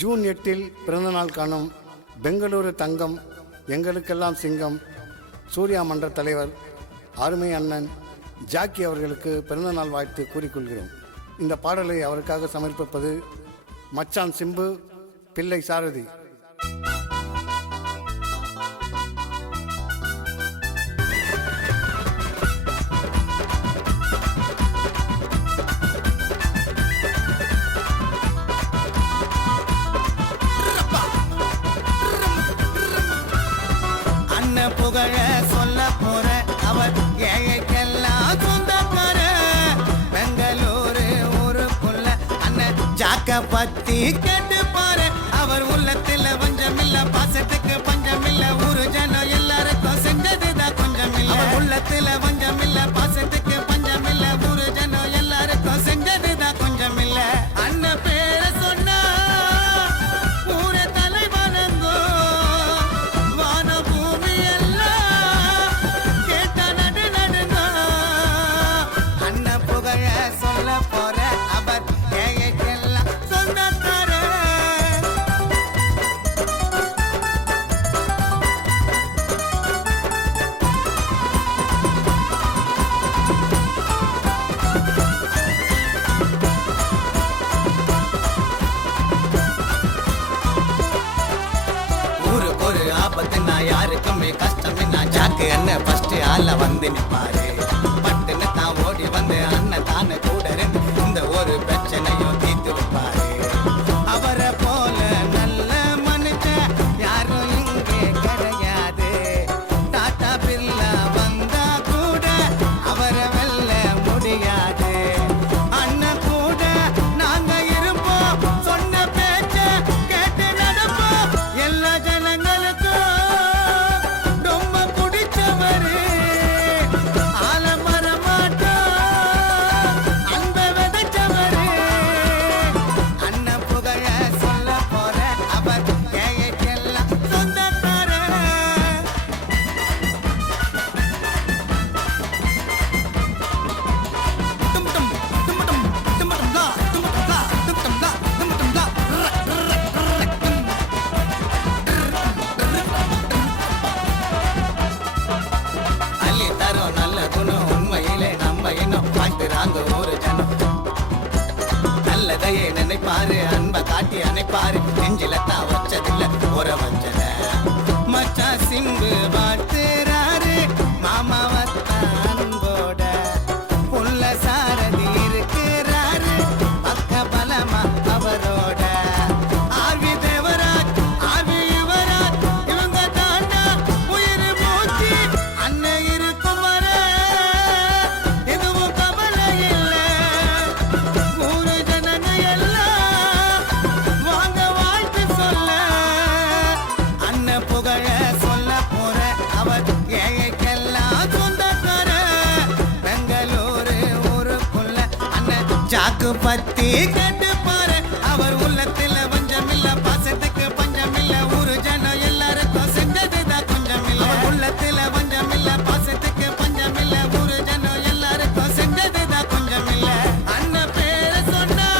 June 8 பிறந்தநாள் காணும் பெங்களூரு தங்கம், எங்களுக்கெல்லாம் சிங்கம், சூர்யா மன்ற தலைவர் அருமை அண்ணன் ஜாக்கி அவர்களுக்கு பிறந்தநாள் வாழ்த்து கூறிக்கொள்கிறோம். இந்த பாடலை அவருக்காக சமர்ப்பிப்பது மச்சான் சிம்பு, பிள்ளை சாரதி. புகழ சொல்ல போற அவர் ஏழைக்கெல்லாம் சொந்தக்கார. பெங்களூரு ஊருக்குள்ள அண்ணன் ஜாக்க பத்தி கேட்டு பாரு. அவர் உள்ளத்துல வஞ்சமில்ல, பாசத்துக்கு பஞ்சமில்ல, ஊரு ஜனம் எல்லாருக்கும் செஞ்சதுதான் கொஞ்சமில்ல. அவர் உள்ளத்துல வஞ்சமில்ல, பாசத்துக்கு பஞ்சமில்ல, ஊரு ஜனம் எல்லாருக்கும் செஞ்சதுதான் கொஞ்சமில்ல. அண்ணன் பேர சொன்னா ஊரே தலை வணங்கோ. சொல்ல போற அவர் ஏழைக்கெல்லாம் சொந்தக்கார. ஊருக்கு ஒரு ஆபத்துனா, யாருக்குமே கஷ்டம்னா ஜாக்கு அண்ணன் ஃபர்ஸ்ட் ஆள வந்து நிப்பாரு. பட்டுன்னு தான் ஓடி வந்து அண்ணன் தானே கூட இருந்து இந்த ஒரு பிரச்சனையும் தீர்த்து வைப்பாரு. அவரை போல நல்ல மனுஷன் யாரும் இங்கே கிடையாது. டாடா பிர்லா வந்தா கூட அவரை வெல்ல முடியாது. அண்ணன் கூட நாங்க இருப்போம், சொன்ன பேச்ச கேட்டு நடப்போம். எல்லா ஜனங்களுக்கும் ரொம்ப பிடிச்சவரு. நல்ல குணம் உண்மையிலே நம்ம இன்னும் பார்க்கிறாங்க ஒரு ஜனம். நல்லதையே நினைப்பாரு, அன்பை காட்டி அணைப்பாரு. நெஞ்சில தான் வச்சதில்ல ஒரு வச்சல. மச்சா சிம்பு வாழ்த்துறாரு மாமாவத்தான் அன்போட. புள்ள சாரதி இருக்கிறாரு பக்க பலமா அவரோட. ஆர்வி தேவராஜ், ஆர்வி யுவராஜ், இவங்க தாண்டா உயிர் மூச்சு. அண்ணன் புகழ சொல்ல போற அவர் ஏழைக்கெல்லாம் சொந்தக்கார. பெங்களூரு ஊருக்குள்ள அண்ணன் ஜாக்கு பத்தி கேட்டு பாரு. அவர் உள்ளத்துல வஞ்சமில்ல, பாசத்துக்கு பஞ்சமில்ல, ஊரு ஜனம் எல்லாருக்கும் செஞ்சதுதான் கொஞ்சமில்ல. அவர் உள்ளத்துல வஞ்சமில்ல, பாசத்துக்கு பஞ்சமில்ல, ஊரு ஜனம் எல்லாருக்கும் செஞ்சதுதான் கொஞ்சமில்ல. அண்ணன் பேர சொன்னா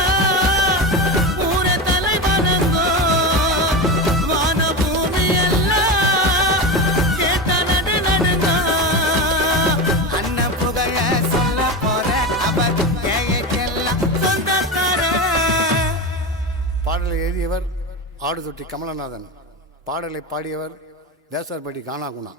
ஊரே தலை வணங்கோ. வான பூமி பாடலை எழுதியவர் ஆடுதொட்டி கமலநாதன். பாடலை பாடியவர் தேசார்படி கானாகுணா.